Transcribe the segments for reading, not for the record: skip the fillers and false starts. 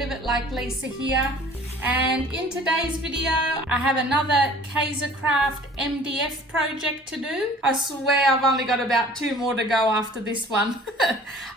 LiveItLikeLisa here, and in today's video I have another Kaisercraft MDF project to do. I swear I've only got about 2 more to go after this one.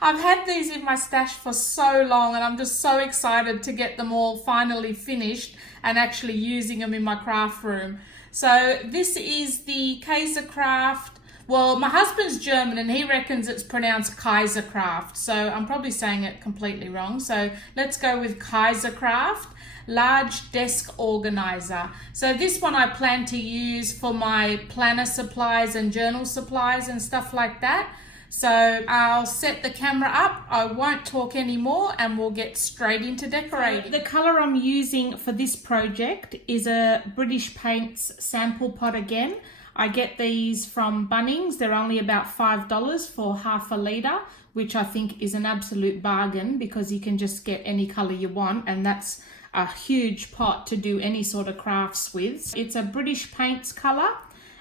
I've had these in my stash for so long and I'm just so excited to get them all finally finished and actually using them in my craft room. So this is the Kaisercraft. Well, my husband's German and he reckons it's pronounced Kaisercraft, so I'm probably saying it completely wrong. So let's go with Kaisercraft Large Desk Organiser. So this one I plan to use for my planner supplies and journal supplies and stuff like that. So I'll set the camera up, I won't talk anymore, and we'll get straight into decorating. The colour I'm using for this project is a British Paints sample pot again. I get these from Bunnings. They're only about $5 for half a litre, which I think is an absolute bargain because you can just get any colour you want, and that's a huge pot to do any sort of crafts with. It's a British Paints colour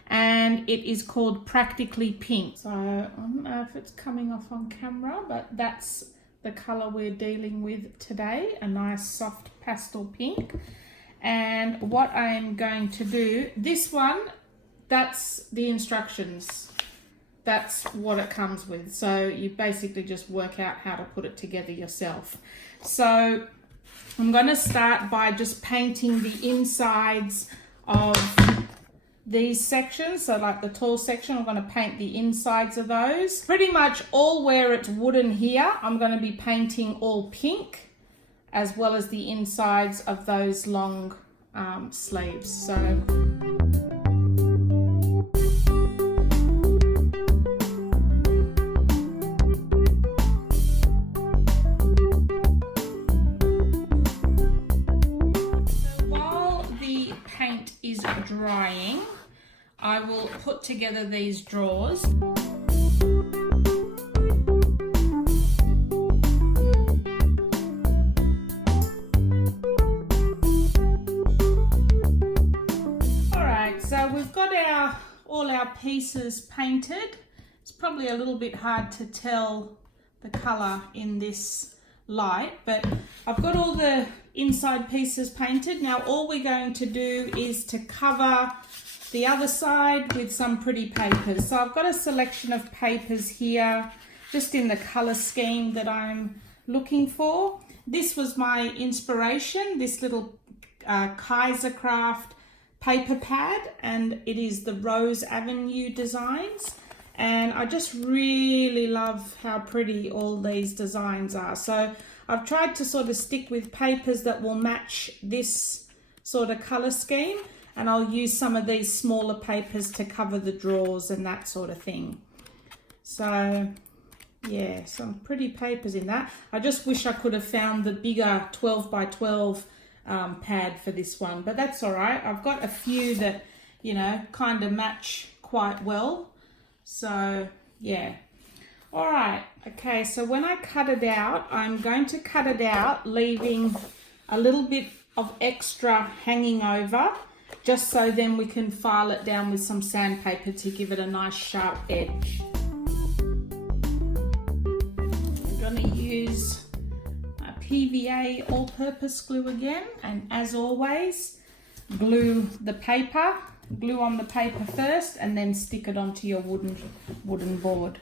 and it is called Practically Pink. So I don't know if it's coming off on camera, but that's the colour we're dealing with today, a nice soft pastel pink. And what I am going to do, this one, that's the instructions. That's what it comes with. So you basically just work out how to put it together yourself. So I'm going to start by just painting the insides of these sections. So like the tall section, I'm going to paint the insides of those. Pretty much all where it's wooden here, I'm going to be painting all pink, as well as the insides of those long sleeves. So drying, I will put together these drawers. Alright, so we've got all our pieces painted. It's probably a little bit hard to tell the colour in this light, but I've got all the inside pieces painted. Now all we're going to do is to cover the other side with some pretty papers. So I've got a selection of papers here just in the color scheme that I'm looking for. This was my inspiration, this little Kaisercraft paper pad, and it is the Rose Avenue designs. And I just really love how pretty all these designs are. So I've tried to sort of stick with papers that will match this sort of color scheme, and I'll use some of these smaller papers to cover the drawers and that sort of thing. So yeah, some pretty papers in that. I just wish I could have found the bigger 12 by 12 pad for this one, but that's all right. I've got a few that, you know, kind of match quite well. So yeah. All right, okay, so when I cut it out, I'm going to cut it out leaving a little bit of extra hanging over, just so then we can file it down with some sandpaper to give it a nice sharp edge. I'm going to use a PVA all-purpose glue again, and as always, glue the paper. Glue on the paper first and then stick it onto your wooden board.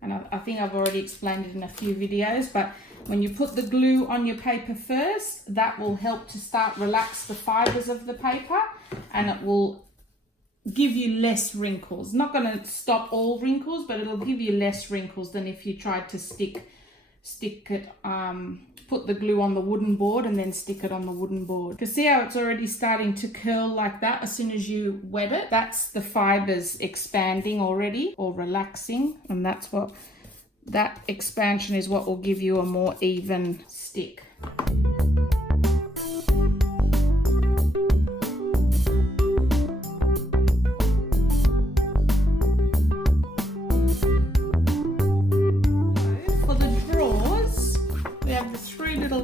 And I think I've already explained it in a few videos, but when you put the glue on your paper first, that will help to start relax the fibers of the paper, and it will give you less wrinkles. Not going to stop all wrinkles, but it'll give you less wrinkles than if you tried to stick it, put the glue on the wooden board and then stick it on the wooden board. Because see how it's already starting to curl like that as soon as you wet it? That's the fibers expanding already, or relaxing, and that's what, that expansion is what will give you a more even stick.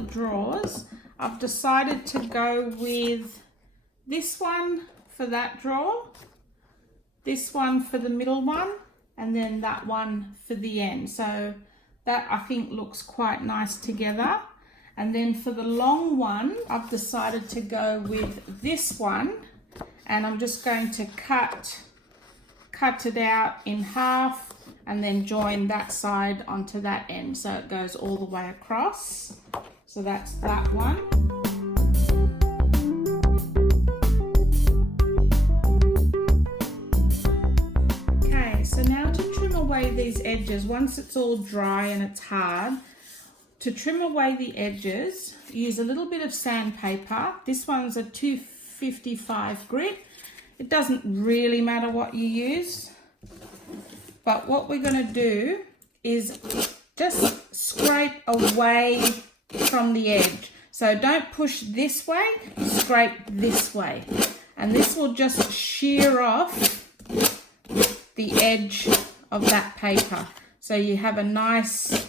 Drawers, I've decided to go with this one for that drawer, this one for the middle one, and then that one for the end. So that I think looks quite nice together. And then for the long one, I've decided to go with this one, and I'm just going to cut it out in half and then join that side onto that end so it goes all the way across. So that's that one. Okay, so now to trim away these edges, once it's all dry and it's hard, to trim away the edges, use a little bit of sandpaper. This one's a 255 grit. It doesn't really matter what you use, but what we're going to do is just scrape away from the edge. So don't push this way, scrape this way. And this will just shear off the edge of that paper. So you have a nice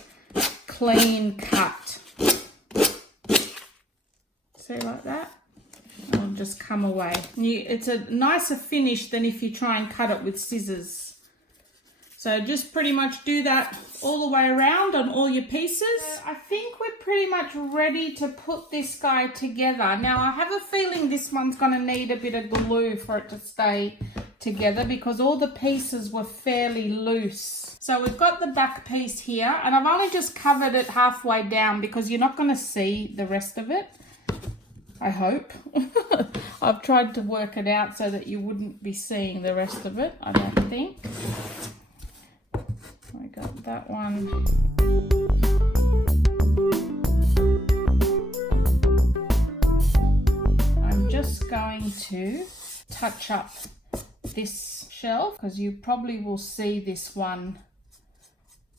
clean cut. See, like that? It'll just come away. It's a nicer finish than if you try and cut it with scissors. So just pretty much do that all the way around on all your pieces. So I think we're pretty much ready to put this guy together. Now I have a feeling this one's going to need a bit of glue for it to stay together because all the pieces were fairly loose. So we've got the back piece here, and I've only just covered it halfway down because you're not going to see the rest of it. I hope. I've tried to work it out so that you wouldn't be seeing the rest of it, I don't think. I got that one. I'm just going to touch up this shelf because you probably will see this one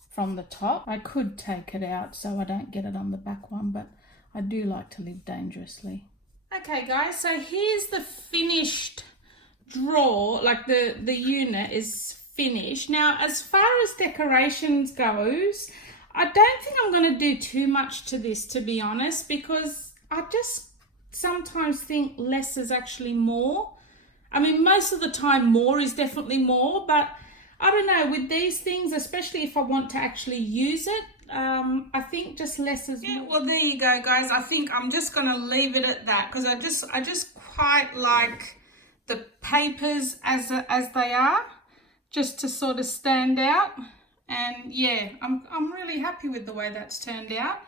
from the top. I could take it out so I don't get it on the back one, but I do like to live dangerously. Okay guys, so here's the finished drawer, like the unit is finished. Now as far as decorations goes, I don't think I'm going to do too much to this, to be honest, because I just sometimes think less is actually more. I mean, most of the time more is definitely more, but I don't know, with these things, especially if I want to actually use it, I think just less is more. Well, there you go, guys. I think I'm just going to leave it at that because I just quite like the papers as they are, just to sort of stand out. And yeah, I'm really happy with the way that's turned out.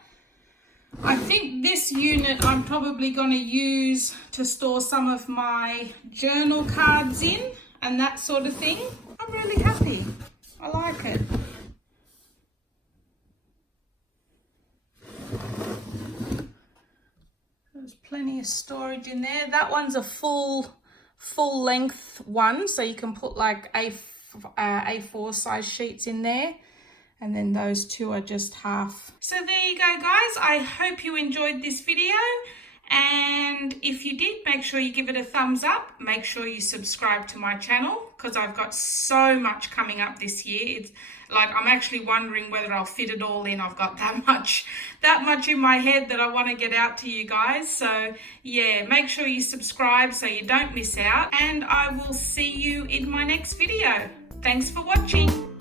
I think this unit I'm probably going to use to store some of my journal cards in and that sort of thing. I'm really happy. I like it. There's plenty of storage in there. That one's a full length one, so you can put like A4 size sheets in there. And then those two are just half. So there you go, guys. I hope you enjoyed this video. And if you did, make sure you give it a thumbs up. Make sure you subscribe to my channel because I've got so much coming up this year. It's like I'm actually wondering whether I'll fit it all in. I've got that much in my head that I want to get out to you guys. So yeah, make sure you subscribe so you don't miss out. And I will see you in my next video. Thanks for watching.